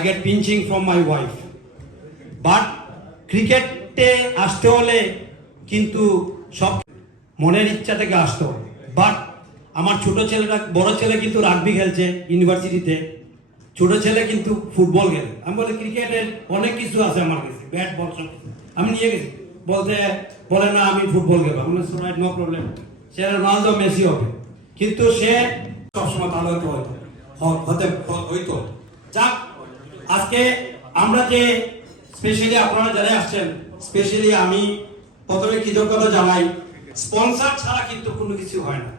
I get pinching from my wife. But ক্রিকেটে আসতে হলে কিন্তু সব মনের ইচ্ছা থেকে আসতে হবে। বাট আমার ছোট ছেলেটা বড় ছেলে কিন্তু রাগবি খেলছে ইউনিভার্সিটিতে, ছোট ছেলে কিন্তু ফুটবল খেলে। আমি বলি ক্রিকেটের অনেক কিছু আছে আমার কাছে, ব্যাট বল সব আমি নিয়ে গেছি। বলে না আমি ফুটবল খেলবো। আমি রাইট, নো প্রবলেম, সে রোনালদো মেসি হবে, কিন্তু সে সবসময় ভালো হইতো। যাক, আজকে আমরা যে স্পেশালি আপনারা যারা আসছেন, স্পেশালি আমি প্রথমে কৃতজ্ঞতা জানাই। স্পন্সর ছাড়া কিন্তু কোনো কিছু হয় না।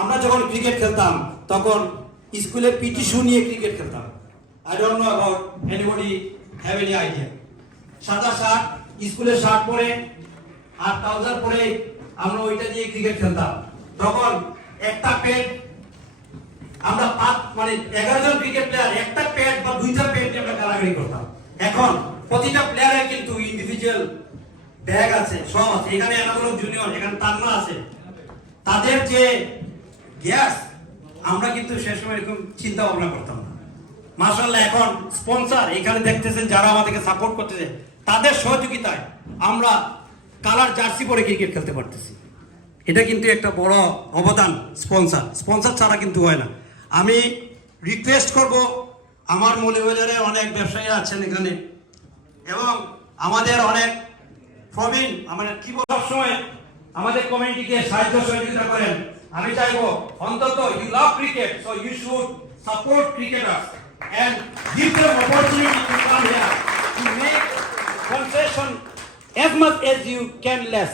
আমরা যখন ক্রিকেট খেলতাম তখন স্কুলে পিটি শু নিয়ে ক্রিকেট খেলতাম। I don't know about anybody have any idea. সাদা শার্ট, স্কুলের শার্ট পরে আর ট্রাউজার পরে আমরা ওইটা দিয়ে ক্রিকেট খেলতাম। তখন একটা প্যাড, আমরা 11 জন ক্রিকেট প্লেয়ার, একটা প্যাড বা দুইটা প্যাড নিয়ে আমরা খেলাখেলি করতাম। এখন প্রতিটা প্লেয়ারের কিন্তু ইন্ডিভিজুয়াল ব্যাগ আছে, সব আছে। এখানে এনামূলক জুনিয়র, এখানে তান্না আছে। তাদের যে গ্যাস, আমরা কিন্তু সে সময় এরকম চিন্তা ভাবনা করতাম না। মাশাআল্লাহ, এখন স্পন্সর এখানে দেখতেছেন যারা আমাদেরকে সাপোর্ট করতেছে, তাদের সহযোগিতায় আমরা কালার জার্সি পরে ক্রিকেট খেলতে পারতেছি। এটা কিন্তু একটা বড় অবদান স্পন্সর ছাড়া কিন্তু হয় না। আমি রিকোয়েস্ট করব, আমার মৌলভীবাজারে অনেক ব্যবসায়ী আছেন এখানে, এবং আমাদের অনেক প্রবীণ, আমাদের কি বলার সময় আমাদের কমিউনিটিকে সাহায্য সহযোগিতা করেন। আমি চাইবো অন্তত you love cricket, so you should support cricketers and give them opportunity to come here to make concession as much as you can less.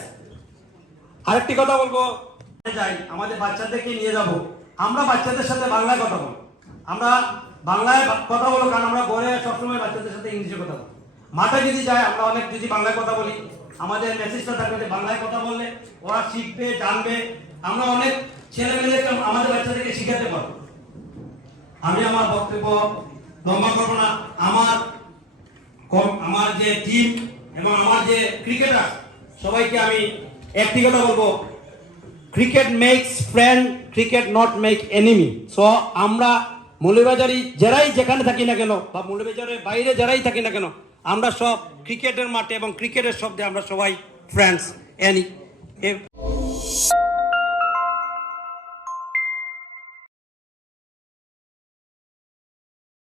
আরেকটি কথা বলবো, আমাদের বাচ্চাদেরকে নিয়ে যাব, আমরা বাচ্চাদের সাথে বাংলায় কথা বলবো। আমরা বাংলায় কথা বলবো, কারণ আমরা ঘরে সবসময় বাচ্চাদের সাথে ইংলিশে কথা বলি। মাঠে যদি যায় আমরা অনেক যদি বাংলায় কথা বলি, আমাদের মেসেজটা থাকবে বাংলায় কথা বললে ওরা শিখবে, জানবে। আমরা অনেক ছেলে মেয়েদেরকে আমাদের বাচ্চাদেরকে শিখাতে পারবো। আমি আমার বক্তব্য লম্বা করবো না। আমার যে টিম এবং আমার যে ক্রিকেটার, সবাইকে আমি একটি কথা বলবো, cricket makes friend, cricket not make enemy. So আমরা মৌলভীবাজারি যারাই যেখানে থাকি না কেন, বা মৌলভীবাজারের বাইরে যারাই থাকি না কেন, আমরা সব ক্রিকেটের মাঠে এবং ক্রিকেটের শব্দে আমরা সবাই ফ্রেন্ডস।